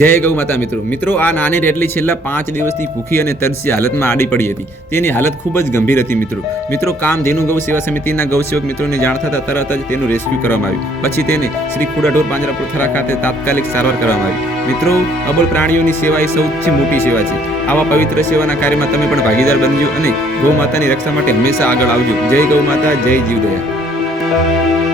જય ગૌ માતા મિત્રો આ નાની રેટલી છેલ્લા 5 દિવસથી ભૂખી અને તરસી હાલતમાં આડી પડી હતી. તેની હાલત ખૂબ જ ગંભીર હતી મિત્રો કામધેનુ ગૌ સેવા સમિતિના ગૌસેવક મિત્રોને જાણ થતાં તરત જ તેનું રેસ્ક્યુ કરવામાં આવ્યું. પછી તેને શ્રી ખુડા ઢોર પાંજરાપોળ ખાતે તાત્કાલિક સારવાર કરવામાં આવી. મિત્રો, અબોલ પ્રાણીઓની સેવા એ સૌથી મોટી સેવા છે. આવા પવિત્ર સેવાના કાર્યમાં તમે પણ ભાગીદાર બનજો અને ગૌ માતાની રક્ષા માટે હંમેશા આગળ આવજો. જય ગૌ માતા, જય જીવદયા.